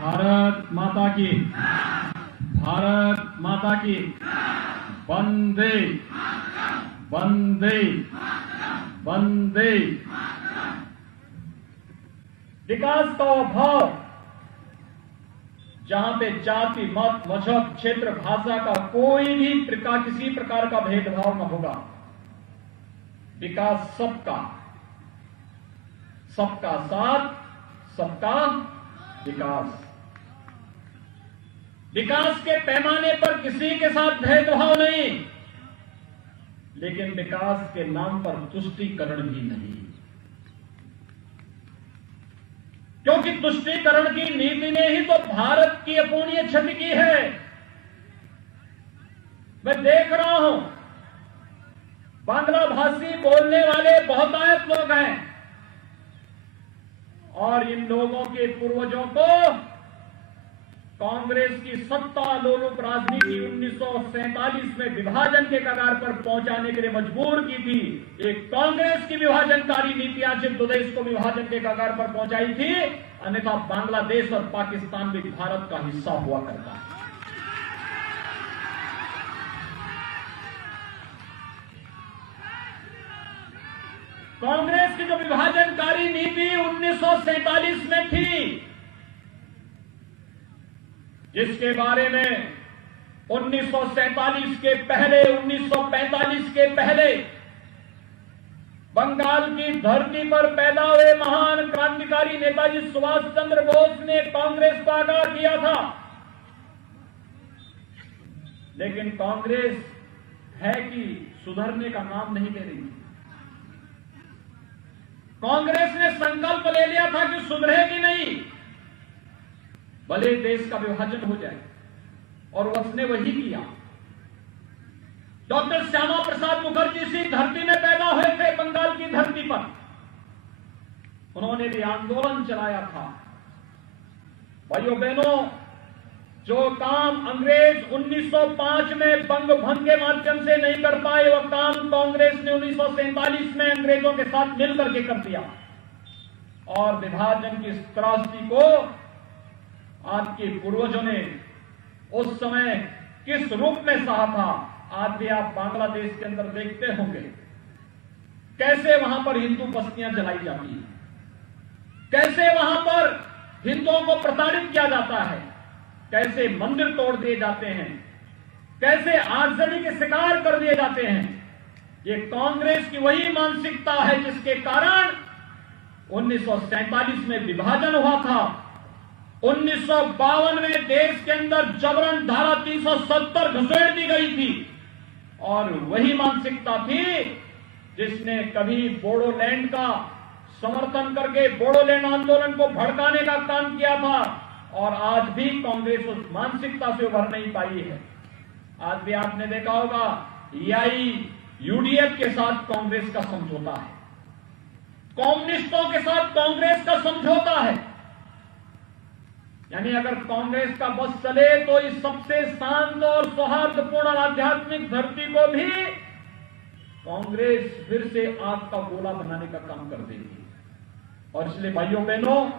भारत माता की, भारत माता की, वंदे वंदे वंदे। विकास का अभाव, जहां पे जाति, मत, मजहब, क्षेत्र, भाषा का कोई भी किसी प्रकार का भेदभाव न होगा। विकास सबका, सबका साथ, सबका विकास। विकास के पैमाने पर किसी के साथ भेदभाव नहीं, लेकिन विकास के नाम पर तुष्टीकरण भी नहीं, क्योंकि तुष्टीकरण की नीति ने ही तो भारत की अपूर्णीय क्षति की है। मैं देख रहा हूं, बांग्ला भाषी बोलने वाले बहुतायत लोग हैं और इन लोगों के पूर्वजों को कांग्रेस की सत्ता लोलुप राजनीति 1947 में विभाजन के कगार पर पहुंचाने के लिए मजबूर की थी। एक कांग्रेस की विभाजनकारी नीतियां सिर्फ देश को विभाजन के कगार पर पहुंचाई थी, अन्यथा बांग्लादेश और पाकिस्तान भी भारत का हिस्सा हुआ करता है। कांग्रेस की जो विभाजनकारी नीति 1947 में थी, जिसके बारे में 1947 के पहले, 1945 के पहले बंगाल की धरती पर पैदा हुए महान क्रांतिकारी नेताजी सुभाष चंद्र बोस ने कांग्रेस को आगाह किया था। लेकिन कांग्रेस है कि सुधरने का नाम नहीं ले रही। कांग्रेस ने संकल्प ले लिया था कि सुधरेगी नहीं, भले देश का विभाजन हो जाए, और उसने वही किया। डॉक्टर श्यामा प्रसाद मुखर्जी इसी धरती में पैदा हुए थे, बंगाल की धरती पर। उन्होंने भी आंदोलन चलाया था। भाइयों बहनों, जो काम अंग्रेज 1905 में बंग भंग के माध्यम से नहीं कर पाए, वह काम कांग्रेस ने 1947 में अंग्रेजों के साथ मिलकर के कर दिया। और विभाजन की त्रासदी को आपके पूर्वजों ने उस समय किस रूप में सहा था, आज भी आप बांग्लादेश के अंदर देखते होंगे कैसे वहां पर हिंदू बस्तियां जलाई जाती हैं, कैसे वहां पर हिंदुओं को प्रताड़ित किया जाता है, कैसे मंदिर तोड़ दिए जाते हैं, कैसे आगजनी के शिकार कर दिए जाते हैं। ये कांग्रेस की वही मानसिकता है जिसके कारण 1947 में विभाजन हुआ था। 1952 में देश के अंदर जबरन धारा 370 घुसेड़ दी गई थी, और वही मानसिकता थी जिसने कभी बोडोलैंड का समर्थन करके बोडोलैंड आंदोलन को भड़काने का काम किया था, और आज भी कांग्रेस उस मानसिकता से उभर नहीं पाई है। आज भी आपने देखा होगा यूडीएफ के साथ कांग्रेस का समझौता है, कम्युनिस्टों के साथ कांग्रेस का समझौता है। यानी अगर कांग्रेस का बस चले तो इस सबसे शांत और सौहार्दपूर्ण और आध्यात्मिक धरती को भी कांग्रेस फिर से आग का गोला बनाने का काम कर देगी। और इसलिए भाइयों बहनों,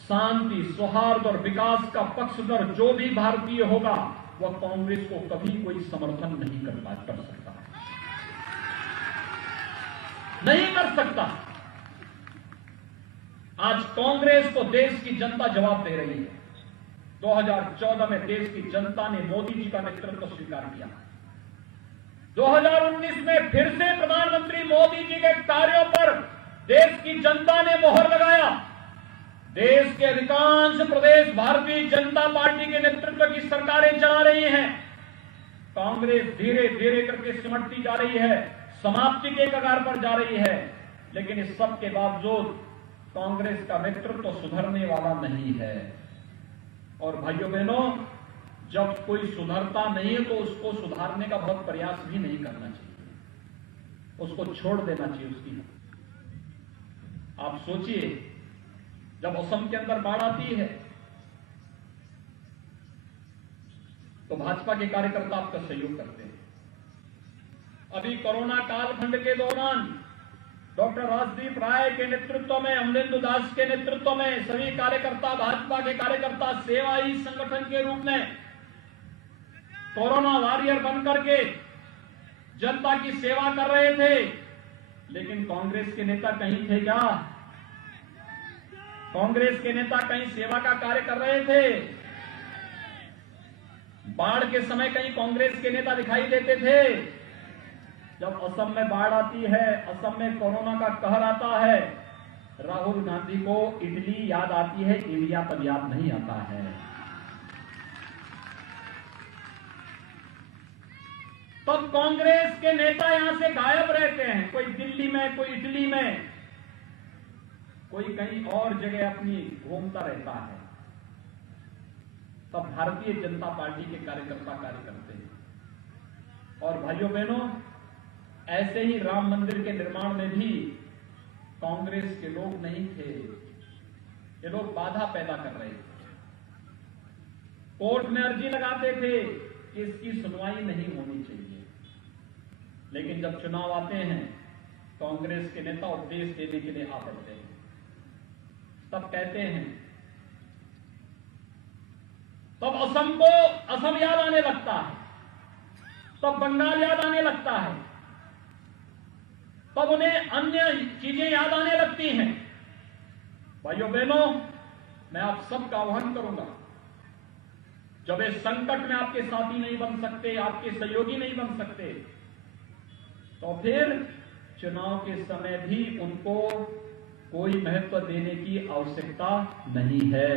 शांति, सौहार्द और विकास का पक्षधर जो भी भारतीय होगा, वह कांग्रेस को कभी कोई समर्थन नहीं कर सकता, नहीं कर सकता। आज कांग्रेस को देश की जनता जवाब दे रही है। 2014 में देश की जनता ने मोदी जी का नेतृत्व स्वीकार किया। 2019 में फिर से प्रधानमंत्री मोदी जी के कार्यों पर देश की जनता ने मोहर लगाया। देश के अधिकांश प्रदेश भारतीय जनता पार्टी के नेतृत्व की सरकारें चला रही हैं। कांग्रेस धीरे धीरे करके सिमटती जा रही है, समाप्ति के कगार पर जा रही है। लेकिन इस सब के बावजूद कांग्रेस का नेतृत्व सुधरने वाला नहीं है। और भाइयों बहनों, जब कोई सुधरता नहीं है तो उसको सुधारने का बहुत प्रयास भी नहीं करना चाहिए, उसको छोड़ देना चाहिए उसकी। आप सोचिए, जब असम के अंदर बाढ़ आती है तो भाजपा के कार्यकर्ता आपका सहयोग करते हैं। अभी कोरोना कालखंड के दौरान डॉक्टर राजदीप राय के नेतृत्व में, अमलेंदु दास के नेतृत्व में सभी कार्यकर्ता, भाजपा के कार्यकर्ता सेवा ही संगठन के रूप में कोरोना वॉरियर बनकर के जनता की सेवा कर रहे थे। लेकिन कांग्रेस के नेता कहीं थे क्या? कांग्रेस के नेता कहीं सेवा का कार्य कर रहे थे? बाढ़ के समय कहीं कांग्रेस के नेता दिखाई देते थे? जब असम में बाढ़ आती है, असम में कोरोना का कहर आता है, राहुल गांधी को इडली याद आती है, इंडिया पर याद नहीं आता है। तब कांग्रेस के नेता यहां से गायब रहते हैं, कोई दिल्ली में, कोई इटली में, कोई कहीं और जगह अपनी घूमता रहता है। तब भारतीय जनता पार्टी के कार्यकर्ता कार्य करते हैं। और भाइयों बहनों, ऐसे ही राम मंदिर के निर्माण में भी कांग्रेस के लोग नहीं थे, ये लोग बाधा पैदा कर रहे थे। कोर्ट में अर्जी लगाते थे कि इसकी सुनवाई नहीं होनी चाहिए। लेकिन जब चुनाव आते हैं, कांग्रेस के नेता उपदेश देने के लिए आ पड़ते हैं। तब कहते हैं, तब असम याद आने लगता है, तब बंगाल याद आने लगता है, तब उन्हें अन्य चीजें याद आने लगती हैं। भाइयों बहनों, मैं आप सबका आह्वान करूंगा, जब इस संकट में आपके साथी नहीं बन सकते, आपके सहयोगी नहीं बन सकते, तो फिर चुनाव के समय भी उनको कोई महत्व देने की आवश्यकता नहीं है।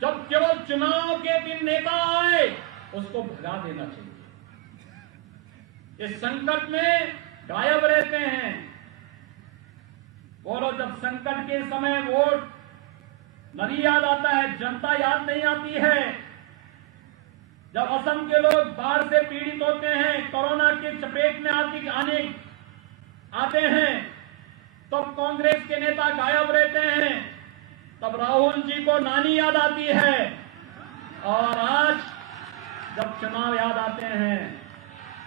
जब केवल चुनाव के दिन नेता आए, उसको भगा देना चाहिए। इस संकट में गायब रहते हैं वो लोग। जब संकट के समय वोट नहीं याद आता है, जनता याद नहीं आती है। जब असम के लोग बाढ़ से पीड़ित होते हैं, कोरोना के चपेट में आते हैं, तब कांग्रेस के नेता गायब रहते हैं। तब राहुल जी को नानी याद आती है। और आज जब चुनाव याद आते हैं,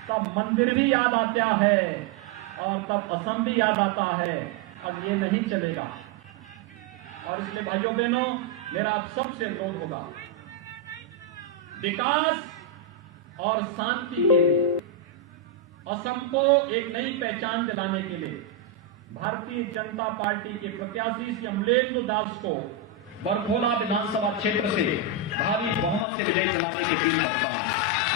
तब मंदिर भी याद आता है और तब असम भी याद आता है। अब ये नहीं चलेगा। और इसलिए भाइयों बहनों, मेरा आप सबसे अनुरोध होगा, विकास और शांति के लिए, असम को एक नई पहचान दिलाने के लिए भारतीय जनता पार्टी के प्रत्याशी श्री अमलेंदु दास को बरघोला विधानसभा क्षेत्र से भारी बहुमत से विजय दिलाने की अपील करता हूं।